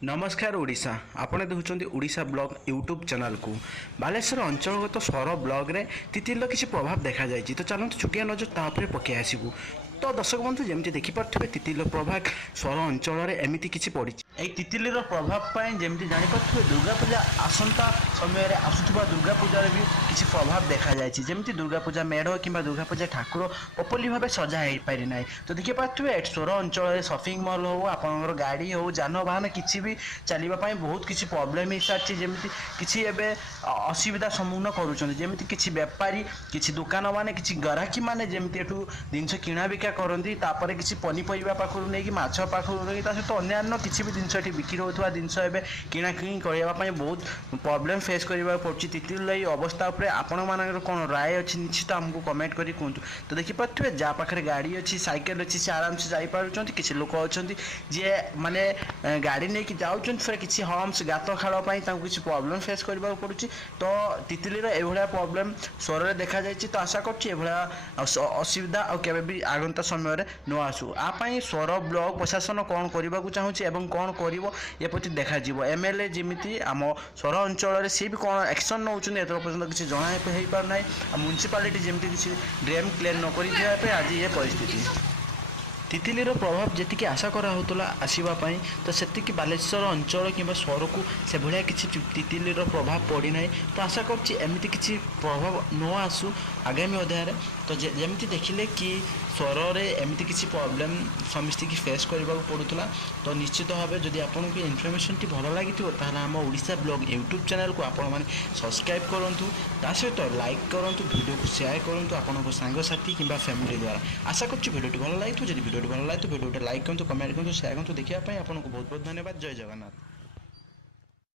नमस्कार ओडिशा आपण देखुं Odisha blog YouTube channel को बालेश्वर अंचलगत सौर ब्लॉग रे तितिल किसी प्रभाव देखा जाए तो चलते छुटिया नजर तापर पकई आसबू। तो दर्शक बंधु जमी देखिपे तितिल प्रभाव सौर अंचल एमती किसी पड़ी तितिल प्रभाव जमी जापर दुर्गा पूजा आसंता समय आसुवा दुर्गा पूजा भी किसी प्रभाव देखा जाए जमी दुर्गा पूजा मेढ़ कि दुर्गा पूजा ठाकुर प्रॉपर्ली भाव सजा हो पारि ना। तो देखिपे सौर अंचल शॉपिंग मॉल हो आप गाड़ी हो जानवाहन किसी भी चलवाई बहुत किसी प्रोब्लेम हो सारी जमी किसी एवं असुविधा सम्मुखीन करुँच किसी बेपारी किसी दुकान मैंने किसी ग्राहकी मैंने जमी एठू जिनस किणा बिका करती किसी पनीपरिया पाखु नहीं माछ पाखु नहीं सहित अन्य किसी भी जिनस बिक्री होता जिनस किणाकिणी करने बहुत प्रोब्लेम फेस करने पड़े। तितिल अवस्था उपर आपण मान कौन राय अच्छी निश्चित आमको कमेंट करी कहतु। तो देखिपे जहाँ पाखे गाड़ी अच्छी साइकेल अच्छी से आराम से जापार किसी लोक अच्छा जी माने गाड़ी नहीं जाऊँ फिर किसी हम्स गात खाड़ाई किसी प्रोब्लेम फेस करने पड़ुଛି। तो तितिल एभलिया प्रोब्लेम स्वर देखा जाए। तो आशा कर असुविधा आगे भी आगंता समय न आसू आपाई स्वर ब्लॉक प्रशासन कौन करने को चाहूँगी एवं कौन कर प्रति देखा एमएलए जमी आम स्वर अंचल सी भी कौन एक्शन नौ पर्यटन किसी जना हो पारना म्यूनिसिपालिटी जमी किसी ड्रेन क्लीन न आज ये परिस्थिति तितिलीर प्रभाव जी आशा कराला आसवाई तो से बालेश्वर अंचल कि स्वर को से भाया किसी तितिलीर प्रभाव पड़ना। तो आशा करमती किसी प्रभाव न आसू आगामी अध्याय। तो जमी देखिले कि स्वर एमती किसी प्रोब्लेम समस्त की फेस करने पड़ूला। तो निश्चित भाव जदि आपको इनफर्मेशन टी भल लगी आम ओडिशा ब्लॉग यूट्यूब चैनल को आपण मैंने सब्सक्राइब करूँ सहित लाइक करूँ वीडियो को शेयर करूँ आपको सांगसाथी कि फैमिली द्वारा। आशा कर भिडियो भल लगी जब भिडियो भल लगे तो भिडियो लाइक करूँ कमेंट करूँ शेयर करूँ। देखिए आपको बहुत बहुत धन्यवाद। जय जगन्नाथ।